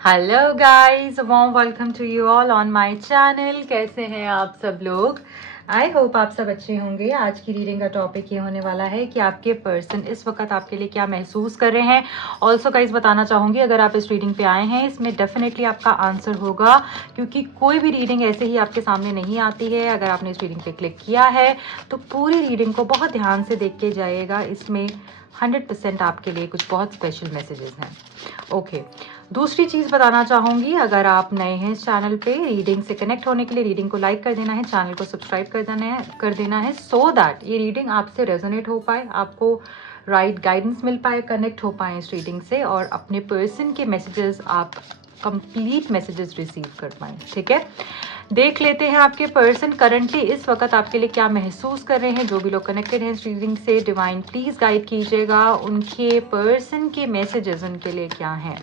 Hello guys, warm welcome to you all on my channel. कैसे हैं आप सब लोग? आई होप आप सब अच्छे होंगे। आज की रीडिंग का टॉपिक ये होने वाला है कि आपके पर्सन इस वक्त आपके लिए क्या महसूस कर रहे हैं। ऑल्सो गाइस बताना चाहूँगी, अगर आप इस रीडिंग पे आए हैं इसमें डेफिनेटली आपका आंसर होगा, क्योंकि कोई भी रीडिंग ऐसे ही आपके सामने नहीं आती है। अगर आपने इस रीडिंग पे क्लिक किया है तो पूरी रीडिंग को बहुत ध्यान से देख के जाइएगा। इसमें 100% आपके लिए कुछ बहुत स्पेशल मैसेजेस हैं। ओके, दूसरी चीज़ बताना चाहूँगी, अगर आप नए हैं इस चैनल पे, रीडिंग से कनेक्ट होने के लिए रीडिंग को लाइक कर देना है, चैनल को सब्सक्राइब कर देना है सो दैट ये रीडिंग आपसे रेजोनेट हो पाए, आपको राइट गाइडेंस मिल पाए, कनेक्ट हो पाए इस रीडिंग से और अपने पर्सन के मैसेजेस आप कंप्लीट मैसेजेस रिसीव कर पाएँ। ठीक है, देख लेते हैं आपके पर्सन करंटली इस वक्त आपके लिए क्या महसूस कर रहे हैं। जो भी लोग कनेक्टेड हैं इस रीडिंग से, डिवाइन प्लीज गाइड कीजिएगा, उनके पर्सन के मैसेजेस उनके लिए क्या हैं।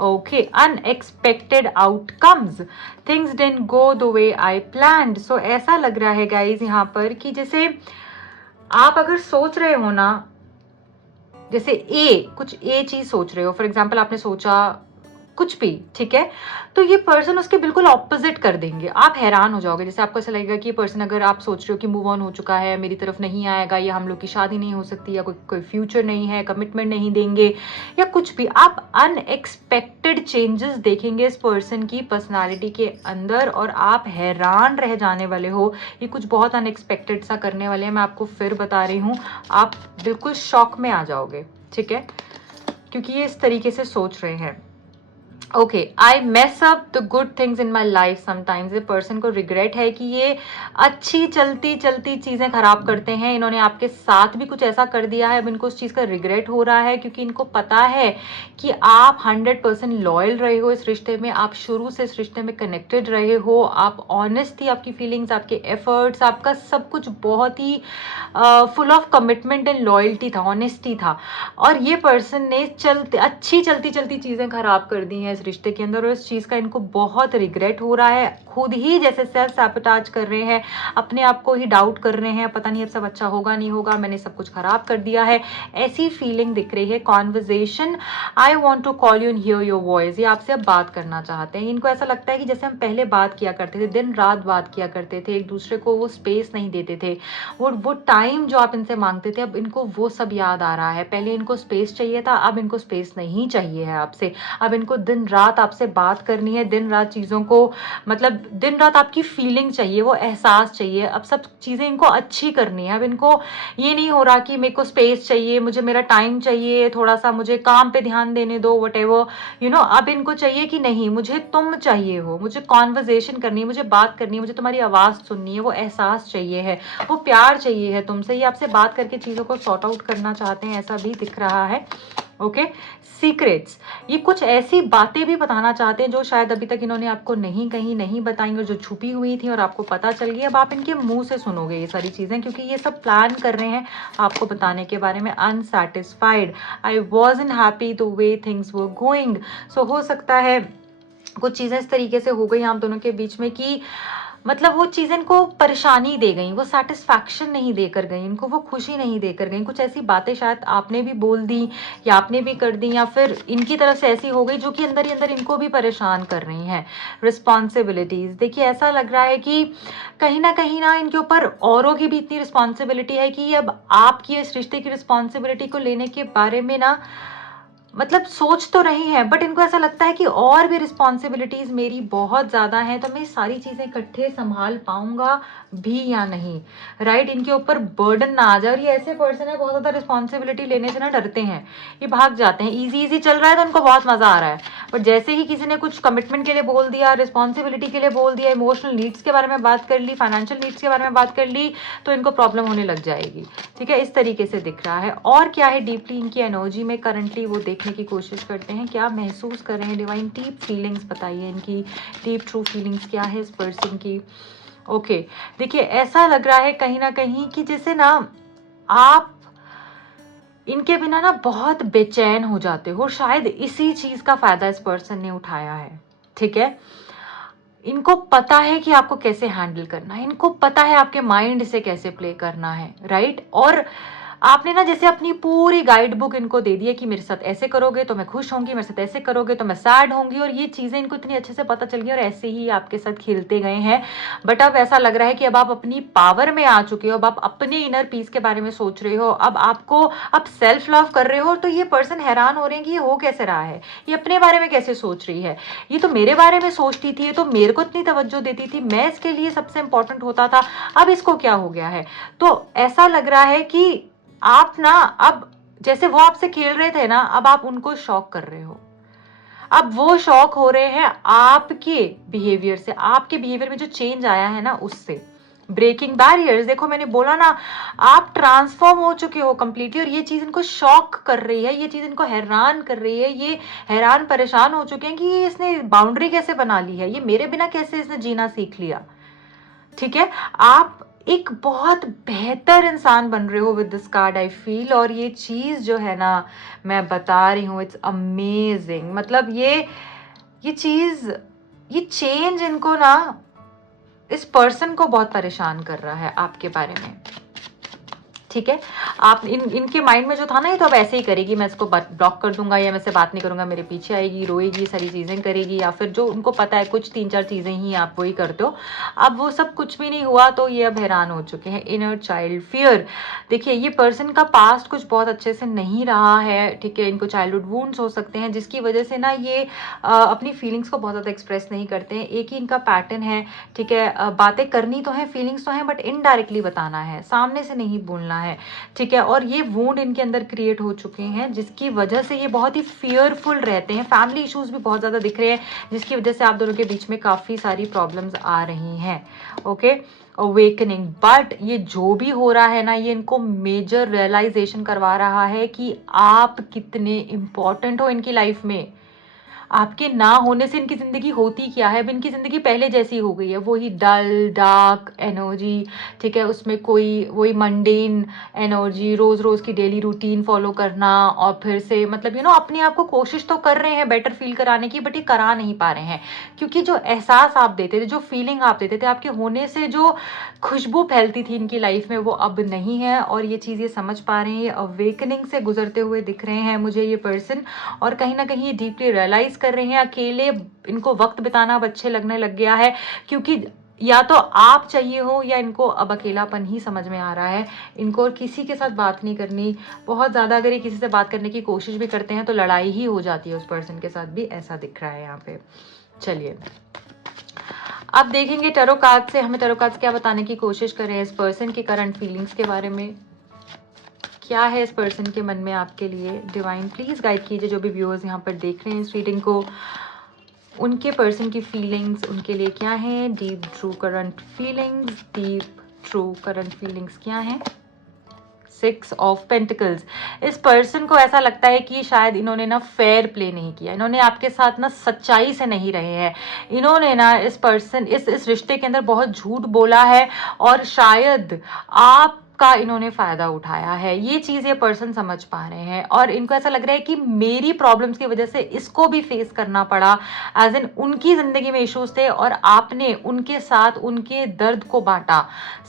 Okay, unexpected outcomes, things didn't go the way I planned. So ऐसा लग रहा है गाइज यहाँ पर कि जैसे आप अगर सोच रहे हो ना, जैसे कुछ ए चीज सोच रहे हो, फॉर एग्जाम्पल आपने सोचा कुछ भी, ठीक है, तो ये पर्सन उसके बिल्कुल ऑपोजिट कर देंगे। आप हैरान हो जाओगे। जैसे आपको ऐसा लगेगा कि ये पर्सन, अगर आप सोच रहे हो कि मूव ऑन हो चुका है, मेरी तरफ नहीं आएगा, या हम लोग की शादी नहीं हो सकती, या कोई फ्यूचर नहीं है, कमिटमेंट नहीं देंगे, या कुछ भी, आप अनएक्सपेक्टेड चेंजेस देखेंगे इस पर्सन की पर्सनालिटी के अंदर और आप हैरान रह जाने वाले हो। ये कुछ बहुत अनएक्सपेक्टेड सा करने वाले हैं, मैं आपको फिर बता रही हूँ, आप बिल्कुल शॉक में आ जाओगे। ठीक है, क्योंकि ये इस तरीके से सोच रहे हैं। Okay, I mess up the good things in my life sometimes. ये पर्सन को रिग्रेट है कि ये अच्छी चलती चलती चीज़ें खराब करते हैं। इन्होंने आपके साथ भी कुछ ऐसा कर दिया है, अब इनको उस चीज़ का रिग्रेट हो रहा है, क्योंकि इनको पता है कि आप 100% लॉयल रहे हो इस रिश्ते में, आप शुरू से इस रिश्ते में कनेक्टेड रहे हो, आप ऑनेस्ट थी, आपकी फीलिंग्स, आपके एफर्ट्स, आपका सब कुछ बहुत ही full of commitment and loyalty था, ऑनेस्टी था। और ये पर्सन ने अच्छी चलती चलती चीज़ें खराब कर दी हैं इस रिश्ते के अंदर, और इस चीज़ का इनको बहुत रिग्रेट हो रहा है। खुद ही जैसे सेल्फ सैबोटाज कर रहे हैं, अपने आप को ही डाउट कर रहे हैं, पता नहीं अब सब अच्छा होगा नहीं होगा, मैंने सब कुछ खराब कर दिया है, ऐसी फीलिंग दिख रही है। Conversation, I want to call you and hear your voice, ये आपसे अब बात करना चाहते हैं। इनको ऐसा लगता है कि जैसे हम पहले बात किया करते थे, दिन रात बात किया करते थे, एक दूसरे को वो स्पेस नहीं देते थे, वो टाइम जो आप इनसे मांगते थे, अब इनको वो सब याद आ रहा है। पहले इनको स्पेस चाहिए था, अब इनको स्पेस नहीं चाहिए है आपसे। अब इनको दिन रात आपसे बात करनी है, दिन रात चीज़ों को, मतलब दिन रात आपकी फीलिंग चाहिए, वो एहसास चाहिए। अब सब चीज़ें इनको अच्छी करनी है। अब इनको ये नहीं हो रहा कि मेरे को स्पेस चाहिए, मुझे मेरा टाइम चाहिए, थोड़ा सा मुझे काम पे ध्यान देने दो, वट एवर यू नो। अब इनको चाहिए कि नहीं, मुझे तुम चाहिए हो, मुझे कॉन्वर्जेशन करनी है, मुझे बात करनी है, मुझे तुम्हारी आवाज़ सुननी है, वो एहसास चाहिए है, वो प्यार चाहिए है तुमसे। ये आपसे बात करके चीज़ों को सॉर्ट आउट करना चाहते हैं, ऐसा भी दिख रहा है। ओके, सीक्रेट्स, ये कुछ ऐसी बातें भी बताना चाहते हैं जो शायद अभी तक इन्होंने आपको नहीं कहीं, नहीं बताई, और जो छुपी हुई थी और आपको पता चल गई। अब आप इनके मुंह से सुनोगे ये सारी चीज़ें, क्योंकि ये सब प्लान कर रहे हैं आपको बताने के बारे में। Unsatisfied, I wasn't happy the way things were going. So हो सकता है कुछ चीज़ें इस तरीके से हो गई आप दोनों के बीच में कि मतलब वो चीज़ इनको परेशानी दे गई, वो सेटिस्फैक्शन नहीं देकर गई, इनको वो खुशी नहीं देकर गई। कुछ ऐसी बातें शायद आपने भी बोल दी या आपने भी कर दी, या फिर इनकी तरफ से ऐसी हो गई जो कि अंदर ही अंदर इनको भी परेशान कर रही हैं। रिस्पॉन्सिबिलिटीज़, देखिए ऐसा लग रहा है कि कहीं ना इनके ऊपर औरों की भी इतनी रिस्पॉन्सिबिलिटी है कि अब आपकी इस रिश्ते की रिस्पॉन्सिबिलिटी को लेने के बारे में ना, मतलब सोच तो रही हैं, बट इनको ऐसा लगता है कि और भी रिस्पॉन्सिबिलिटीज मेरी बहुत ज़्यादा हैं, तो मैं सारी चीज़ें इकट्ठे संभाल पाऊंगा भी या नहीं। राइट, इनके ऊपर बर्डन ना आ जाए। और ये ऐसे पर्सन है, बहुत ज़्यादा रिस्पॉन्सिबिलिटी लेने से ना डरते हैं, ये भाग जाते हैं। इजी चल रहा है तो इनको बहुत मज़ा आ रहा है, बट जैसे ही किसी ने कुछ कमिटमेंट के लिए बोल दिया, रिस्पॉन्सिबिलिटी के लिए बोल दिया, इमोशनल नीड्स के बारे में बात कर ली, फाइनेंशियल नीड्स के बारे में बात कर ली, तो इनको प्रॉब्लम होने लग जाएगी। ठीक है, इस तरीके से दिख रहा है। और क्या है डीपली इनकी एनर्जी में करंटली, वो देखने की कोशिश करते हैं, क्या महसूस कर रहे हैं डिवाइन। डीप फीलिंग्स बताइए, इनकी डीप ट्रू फीलिंग्स क्या है इस पर्सन की। ओके, देखिए ऐसा लग रहा है कहीं ना कहीं कि जैसे ना आप इनके बिना ना बहुत बेचैन हो जाते हो, शायद इसी चीज का फायदा इस पर्सन ने उठाया है। ठीक है, इनको पता है कि आपको कैसे हैंडल करना है, इनको पता है आपके माइंड से कैसे प्ले करना है। राइट, और आपने ना जैसे अपनी पूरी गाइड बुक इनको दे दी है कि मेरे साथ ऐसे करोगे तो मैं खुश होंगी, मेरे साथ ऐसे करोगे तो मैं सैड होंगी, और ये चीज़ें इनको इतनी अच्छे से पता चल गई और ऐसे ही आपके साथ खेलते गए हैं। बट अब ऐसा लग रहा है कि अब आप अपनी पावर में आ चुके हो, अब आप अपने इनर पीस के बारे में सोच रहे हो, अब आपको अब सेल्फ लव कर रहे हो। तो ये पर्सन हैरान हो रहे हैं कि ये हो कैसे रहा है, ये अपने बारे में कैसे सोच रही है, ये तो मेरे बारे में सोचती थी, ये तो मेरे को इतनी तवज्जो देती थी, मैं इसके लिए सबसे इंपॉर्टेंट होता था, अब इसको क्या हो गया है। तो ऐसा लग रहा है कि आप ना अब जैसे वो आपसे खेल रहे थे ना, अब आप उनको शॉक कर रहे हो, अब वो शॉक हो रहे हैं आपके बिहेवियर से, आपके बिहेवियर में जो चेंज आया है ना उससे। ब्रेकिंग बैरियर्स, देखो मैंने बोला ना, आप ट्रांसफॉर्म हो चुके हो कंप्लीटली, और ये चीज इनको शॉक कर रही है, ये चीज इनको हैरान कर रही है, ये हैरान परेशान हो चुके हैं कि ये इसने बाउंड्री कैसे बना ली है, ये मेरे बिना कैसे इसने जीना सीख लिया। ठीक है, आप एक बहुत बेहतर इंसान बन रहे हो with this card I feel. और ये चीज जो है ना मैं बता रही हूँ, इट्स अमेजिंग। मतलब ये चीज, ये चेंज इनको ना, इस पर्सन को बहुत परेशान कर रहा है आपके बारे में। ठीक है, आप इनके माइंड में जो था ना, ये तो अब ऐसे ही करेगी, मैं इसको ब्लॉक कर दूंगा, या मैं इससे बात नहीं करूंगा, मेरे पीछे आएगी, रोएगी, सारी चीजें करेगी, या फिर जो उनको पता है कुछ 3-4 चीजें ही आप वही करते हो। अब वो सब कुछ भी नहीं हुआ, तो ये अब हैरान हो चुके हैं। इनर चाइल्ड फियर, देखिए ये पर्सन का पास्ट कुछ बहुत अच्छे से नहीं रहा है। ठीक है, इनको चाइल्डहुड वुंड्स हो सकते हैं, जिसकी वजह से ना ये अपनी फीलिंग्स को बहुत ज्यादा एक्सप्रेस नहीं करते हैं। एक ही इनका पैटर्न है। ठीक है, बातें करनी तो है, फीलिंग्स तो हैं, बट इनडायरेक्टली बताना है, सामने से नहीं बोलना है। ठीक है, और ये वुंड इनके अंदर क्रिएट हो चुके हैं, जिसकी वजह से ये बहुत ही फियरफुल रहते हैं। फैमिली इश्यूज भी बहुत ज्यादा दिख रहे हैं, जिसकी वजह से आप दोनों के बीच में काफी सारी प्रॉब्लम्स आ रही हैं। ओके, अवेकनिंग, बट ये जो भी हो रहा है ना, ये इनको मेजर रियलाइजेशन करवा रहा है कि आप कितने इंपॉर्टेंट हो इनकी लाइफ में। आपके ना होने से इनकी जिंदगी होती क्या है, अब इनकी जिंदगी पहले जैसी हो गई है, वही डल डार्क एनर्जी। ठीक है, उसमें कोई वही मंडेन एनर्जी, रोज रोज की डेली रूटीन फॉलो करना, और फिर से मतलब अपने आप को कोशिश तो कर रहे हैं बेटर फील कराने की, बट ये करा नहीं पा रहे हैं, क्योंकि जो एहसास आप देते थे, जो फीलिंग आप देते थे, आपके होने से जो खुशबू फैलती थी इनकी लाइफ में, वो अब नहीं है। और ये चीज ये समझ पा रहे हैं, अवेकनिंग से गुजरते हुए दिख रहे हैं मुझे ये पर्सन, और कहीं ना कहीं ये डीपली रियलाइज कर रहे हैं। अकेले इनको वक्त बिताना अब अच्छे लगने लग गया है, क्योंकि या तो आप चाहिए हो, या इनको अब अकेलापन ही समझ में आ रहा है। इनको और किसी के साथ बात नहीं करनी, बहुत ज्यादा अगर ये किसी से बात करने की कोशिश भी करते हैं तो लड़ाई ही हो जाती है उस पर्सन के साथ भी, ऐसा दिख रहा है यहाँ पे। चलिए अब देखेंगे टैरो कार्ड से हमें टैरो कार्ड्स क्या बताने की कोशिश कर रहे हैं इस पर्सन की करंट फीलिंग्स के बारे में। क्या है इस पर्सन के मन में आपके लिए। डिवाइन प्लीज गाइड कीजिए जो भी व्यूअर्स यहाँ पर देख रहे हैं इस रीडिंग को, उनके पर्सन की फीलिंग्स उनके लिए क्या है। Deep true current feelings, deep true current feelings क्या है। 6 ऑफ पेंटिकल्स, इस पर्सन को ऐसा लगता है कि शायद इन्होंने ना फेयर प्ले नहीं किया, इन्होंने आपके साथ ना सच्चाई से नहीं रहे हैं, इन्होंने ना इस पर्सन इस रिश्ते के अंदर बहुत झूठ बोला है, और शायद आप का इन्होंने फायदा उठाया है। ये चीज ये पर्सन समझ पा रहे हैं, और इनको ऐसा लग रहा है कि मेरी प्रॉब्लम्स की वजह से इसको भी फेस करना पड़ा, एज इन उनकी जिंदगी में इश्यूज थे और आपने उनके साथ उनके दर्द को बांटा,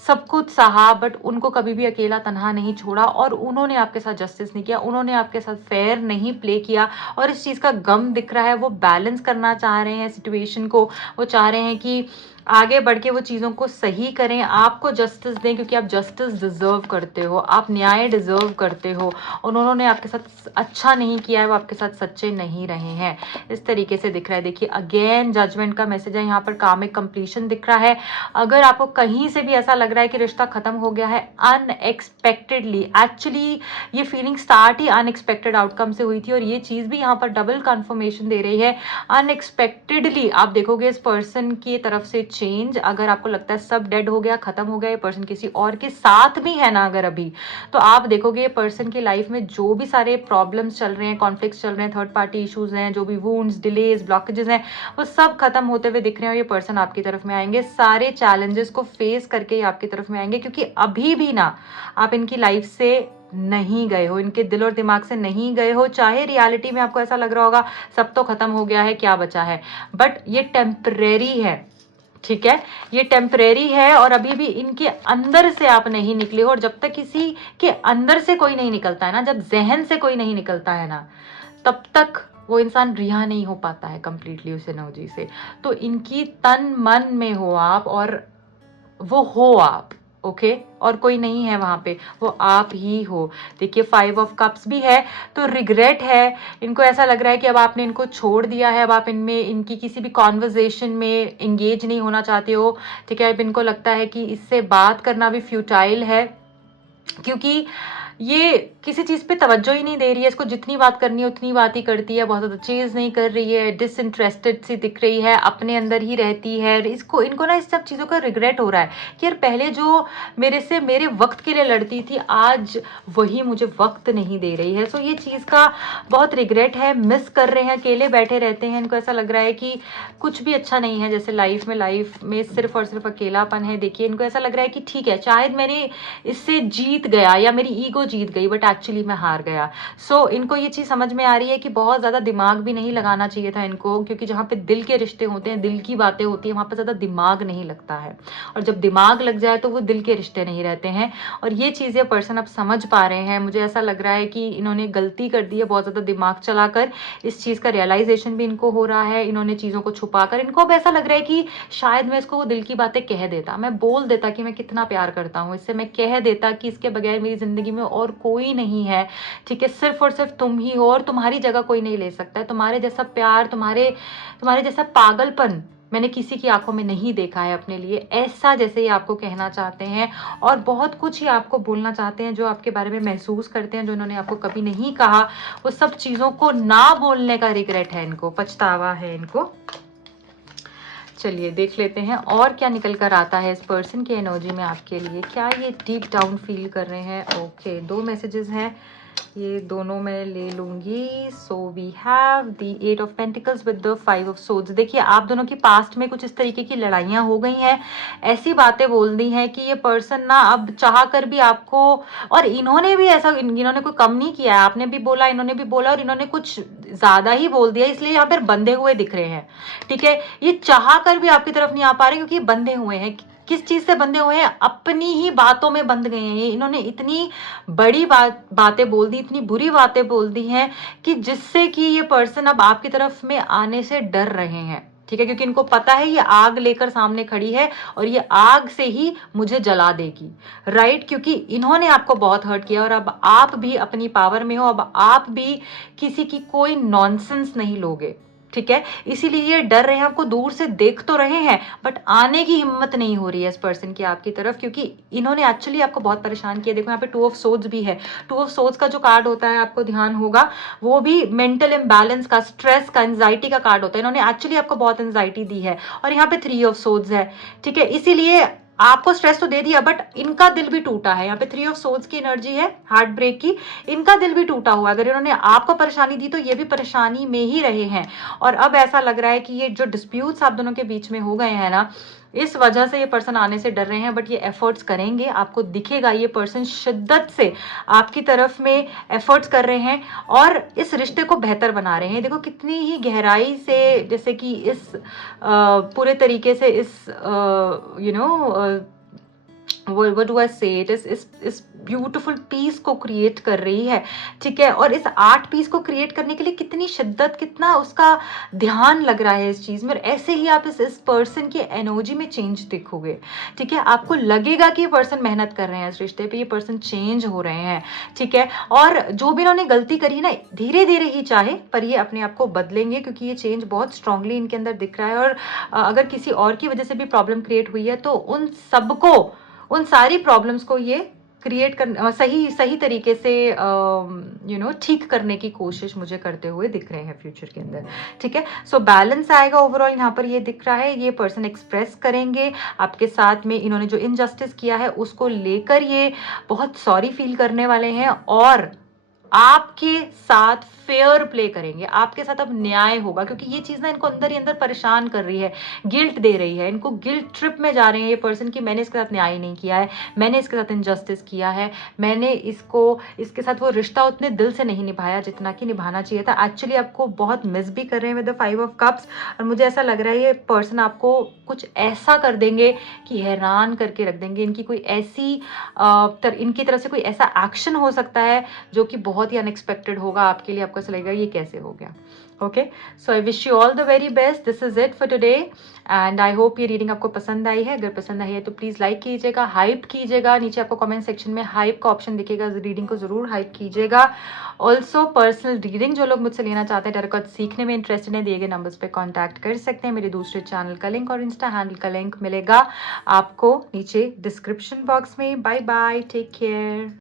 सब कुछ सहा, बट उनको कभी भी अकेला तनहा नहीं छोड़ा, और उन्होंने आपके साथ जस्टिस नहीं किया, उन्होंने आपके साथ फेयर नहीं प्ले किया, और इस चीज का गम दिख रहा है। वो बैलेंस करना चाह रहे हैं सिचुएशन को, वो चाह रहे हैं कि आगे बढ़ के वो चीज़ों को सही करें, आपको जस्टिस दें, क्योंकि आप जस्टिस डिजर्व करते हो, आप न्याय डिजर्व करते हो, और उन्होंने आपके साथ अच्छा नहीं किया है, वो आपके साथ सच्चे नहीं रहे हैं, इस तरीके से दिख रहा है। देखिए अगेन जजमेंट का मैसेज है यहाँ पर, कामिक कंप्लीशन दिख रहा है। अगर आपको कहीं से भी ऐसा लग रहा है कि रिश्ता खत्म हो गया है अनएक्सपेक्टेडली, एक्चुअली ये फीलिंग स्टार्ट ही अनएक्सपेक्टेड आउटकम से हुई थी, और ये चीज़ भी यहाँ पर डबल कन्फर्मेशन दे रही है। अनएक्सपेक्टेडली आप देखोगे इस पर्सन की तरफ से चेंज, अगर आपको लगता है सब डेड हो गया, खत्म हो गया, ये पर्सन किसी और के साथ भी है ना अगर अभी, तो आप देखोगे ये पर्सन की लाइफ में जो भी सारे प्रॉब्लम्स चल रहे हैं, कॉन्फ्लिक्ट्स चल रहे हैं, थर्ड पार्टी इश्यूज हैं, जो भी वुंड्स, डिलेज, ब्लॉकेजेस हैं, वो सब खत्म होते हुए दिख रहे हैं, और ये पर्सन आपकी तरफ में आएंगे, सारे चैलेंजेस को फेस करके ही आपकी तरफ में आएंगे, क्योंकि अभी भी ना आप इनकी लाइफ से नहीं गए हो, इनके दिल और दिमाग से नहीं गए हो। चाहे रियलिटी में आपको ऐसा लग रहा होगा सब तो खत्म हो गया है, क्या बचा है, बट ये टेम्परेरी है। ठीक है, ये टेम्परेरी है और अभी भी इनके अंदर से आप नहीं निकले हो। और जब तक किसी के अंदर से कोई नहीं निकलता है ना, जब जहन से कोई नहीं निकलता है ना, तब तक वो इंसान रिहा नहीं हो पाता है कंप्लीटली उस एनर्जी से। तो इनकी तन मन में हो आप, और वो हो आप, ओके और कोई नहीं है वहां पे, वो आप ही हो। देखिए 5 ऑफ कप्स भी है, तो रिग्रेट है। इनको ऐसा लग रहा है कि अब आपने इनको छोड़ दिया है, अब आप इनमें इनकी किसी भी कॉन्वर्जेशन में एंगेज नहीं होना चाहते हो। ठीक है, अब इनको लगता है कि इससे बात करना भी फ्यूटाइल है, क्योंकि ये किसी चीज पे तवज्जो ही नहीं दे रही है। इसको जितनी बात करनी है उतनी बात ही करती है, बहुत ज्यादा चीज नहीं कर रही है, डिसइंटरेस्टेड सी दिख रही है, अपने अंदर ही रहती है। इनको ना इस सब चीजों का रिग्रेट हो रहा है कि यार पहले जो मेरे से मेरे वक्त के लिए लड़ती थी, आज वही मुझे वक्त नहीं दे रही है। सो ये चीज का बहुत रिग्रेट है, मिस कर रहे हैं, अकेले बैठे रहते हैं। इनको ऐसा लग रहा है कि कुछ भी अच्छा नहीं है, जैसे लाइफ में सिर्फ और सिर्फ अकेलापन है। देखिए इनको ऐसा लग रहा है कि ठीक है, शायद मैंने इससे जीत गया या मेरी ईगो जीत गई, बट एक्चुअली मैं हार गया। सो इनको ये चीज समझ में आ रही है कि बहुत ज्यादा दिमाग भी नहीं लगाना चाहिए था इनको, क्योंकि जहाँ पे दिल के रिश्ते होते हैं, दिल की बातें होती है, वहां पर ज्यादा दिमाग नहीं लगता है। और जब दिमाग लग जाए तो वो दिल के रिश्ते नहीं रहते हैं। और ये चीजें पर्सन अब समझ पा रहे हैं। मुझे ऐसा लग रहा है कि इन्होंने गलती कर दी है बहुत ज्यादा दिमाग चलाकर। इस चीज का रियलाइजेशन भी इनको हो रहा है। इन्होंने चीजों को छुपाकर, इनको अब ऐसा लग रहा है कि शायद मैं इसको वो दिल की बातें कह देता, मैं बोल देता कि मैं कितना प्यार करता हूँ इससे, मैं कह देता कि इसके बगैर मेरी जिंदगी में और कोई नहीं है। ठीक है, सिर्फ और सिर्फ तुम ही हो, और तुम्हारी जगह कोई नहीं ले सकता है। तुम्हारे जैसा प्यार, तुम्हारे जैसा पागलपन मैंने किसी की आंखों में नहीं देखा है अपने लिए। ऐसा जैसे ही आपको कहना चाहते हैं, और बहुत कुछ ही आपको बोलना चाहते हैं, जो आपके बारे में महसूस करते हैं, जो इन्होंने आपको कभी नहीं कहा। वो सब चीजों को ना बोलने का रिग्रेट है इनको, पछतावा है इनको। चलिए देख लेते हैं और क्या निकल कर आता है इस पर्सन की एनर्जी में आपके लिए। क्या ये डीप डाउन फील कर रहे हैं? ओके, 2 मैसेजेस हैं, ये दोनों मैं ले लूंगी। So we have the 8 of pentacles with the 5 of swords. देखिए आप दोनों की पास्ट में कुछ इस तरीके की लड़ाइयाँ हो गई हैं, ऐसी बातें बोल दी हैं कि ये पर्सन ना अब चाह कर भी आपको, और इन्होंने भी ऐसा, इन्होंने कोई कम नहीं किया है, आपने भी बोला, इन्होंने भी बोला, और इन्होंने कुछ ज्यादा ही बोल दिया, इसलिए यहाँ पर बंधे हुए दिख रहे हैं। ठीक है, ये चाह कर भी आपकी तरफ नहीं आ पा रहे, क्योंकि बंधे हुए हैं। किस चीज से बंधे हुए हैं? अपनी ही बातों में बंध गए हैं। इन्होंने इतनी बड़ी बातें बोल दी, इतनी बुरी बातें बोल दी हैं कि जिससे कि ये पर्सन अब आपकी तरफ में आने से डर रहे हैं। ठीक है, क्योंकि इनको पता है ये आग लेकर सामने खड़ी है और ये आग से ही मुझे जला देगी। राइट, क्योंकि इन्होंने आपको बहुत हर्ट किया, और अब आप भी अपनी पावर में हो, अब आप भी किसी की कोई नॉनसेंस नहीं लोगे। ठीक है, इसीलिए ये डर रहे हैं, आपको दूर से देख तो रहे हैं, बट आने की हिम्मत नहीं हो रही है इस पर्सन की आपकी तरफ, क्योंकि इन्होंने एक्चुअली आपको बहुत परेशान किया। देखो यहाँ पे 2 ऑफ सोर्ड्स भी है। 2 ऑफ सोर्ड्स का जो कार्ड होता है, आपको ध्यान होगा, वो भी मेंटल इम्बैलेंस का, स्ट्रेस का, एंजाइटी का कार्ड होता है। इन्होंने एक्चुअली आपको बहुत एंजाइटी दी है, और यहाँ पे 3 ऑफ सोर्ड्स है। ठीक है, इसीलिए आपको स्ट्रेस तो दे दिया, बट इनका दिल भी टूटा है। यहाँ पे 3 ऑफ सोर्ड्स की एनर्जी है, हार्ट ब्रेक की। इनका दिल भी टूटा हुआ है। अगर इन्होंने आपको परेशानी दी तो ये भी परेशानी में ही रहे हैं, और अब ऐसा लग रहा है कि ये जो डिस्प्यूट्स आप दोनों के बीच में हो गए हैं ना, इस वजह से ये पर्सन आने से डर रहे हैं, बट ये एफर्ट्स करेंगे। आपको दिखेगा ये पर्सन शिद्दत से आपकी तरफ में एफर्ट्स कर रहे हैं और इस रिश्ते को बेहतर बना रहे हैं। देखो कितनी ही गहराई से, जैसे कि इस पूरे तरीके से इस what do I say, इस ब्यूटीफुल पीस को क्रिएट कर रही है। ठीक है, और इस आर्ट पीस को क्रिएट करने के लिए कितनी शिद्दत, कितना उसका ध्यान लग रहा है इस चीज में। ऐसे ही आप इस पर्सन की एनर्जी में चेंज देखोगे। ठीक है, आपको लगेगा कि ये पर्सन मेहनत कर रहे हैं इस रिश्ते पे, ये पर्सन चेंज हो रहे हैं। ठीक है, और जो भी इन्होंने गलती करी ना, धीरे धीरे ही चाहे, पर ये अपने आप को बदलेंगे, क्योंकि ये चेंज बहुत स्ट्रांगली इनके अंदर दिख रहा है। और अगर किसी और की वजह से भी प्रॉब्लम क्रिएट हुई है, तो उन सारी प्रॉब्लम्स को ये क्रिएट कर सही तरीके से ठीक करने की कोशिश मुझे करते हुए दिख रहे हैं फ्यूचर के अंदर। ठीक है, सो बैलेंस आएगा ओवरऑल यहाँ पर, ये दिख रहा है। ये पर्सन एक्सप्रेस करेंगे आपके साथ में, इन्होंने जो इनजस्टिस किया है उसको लेकर ये बहुत सॉरी फील करने वाले हैं, और आपके साथ फेयर प्ले करेंगे, आपके साथ अब न्याय होगा, क्योंकि ये चीज़ ना इनको अंदर ही अंदर परेशान कर रही है, गिल्ट दे रही है, इनको गिल्ट ट्रिप में जा रहे हैं ये पर्सन कि मैंने इसके साथ न्याय नहीं किया है, मैंने इसके साथ इनजस्टिस किया है, मैंने इसके साथ वो रिश्ता उतने दिल से नहीं निभाया जितना कि निभाना चाहिए था। एक्चुअली आपको बहुत मिस भी कर रहे हैं विद द 5 ऑफ कप्स, और मुझे ऐसा लग रहा है ये पर्सन आपको कुछ ऐसा कर देंगे कि हैरान करके रख देंगे। इनकी कोई ऐसी इनकी तरफ से कोई ऐसा एक्शन हो सकता है जो कि बहुत ही अनएक्सपेक्टेड होगा आपके लिए। आपको ऐसा लगेगा ये कैसे हो गया। Okay, so I wish you all the very best. This is it for today and I hope ये रीडिंग आपको पसंद आई है। अगर पसंद आई है तो प्लीज़ लाइक कीजिएगा, हाइप कीजिएगा, नीचे आपको कमेंट सेक्शन में हाइप का ऑप्शन दिखेगा, रीडिंग को ज़रूर हाइप कीजिएगा। ऑल्सो पर्सनल रीडिंग जो लोग मुझसे लेना चाहते हैं, टैरो कार्ड सीखने में इंटरेस्टेड है, दिए गए नंबर्स पे कॉन्टैक्ट कर सकते हैं। मेरे दूसरे चैनल का लिंक और इंस्टा हैंडल का लिंक मिलेगा आपको नीचे डिस्क्रिप्शन बॉक्स में। Bye bye, take care.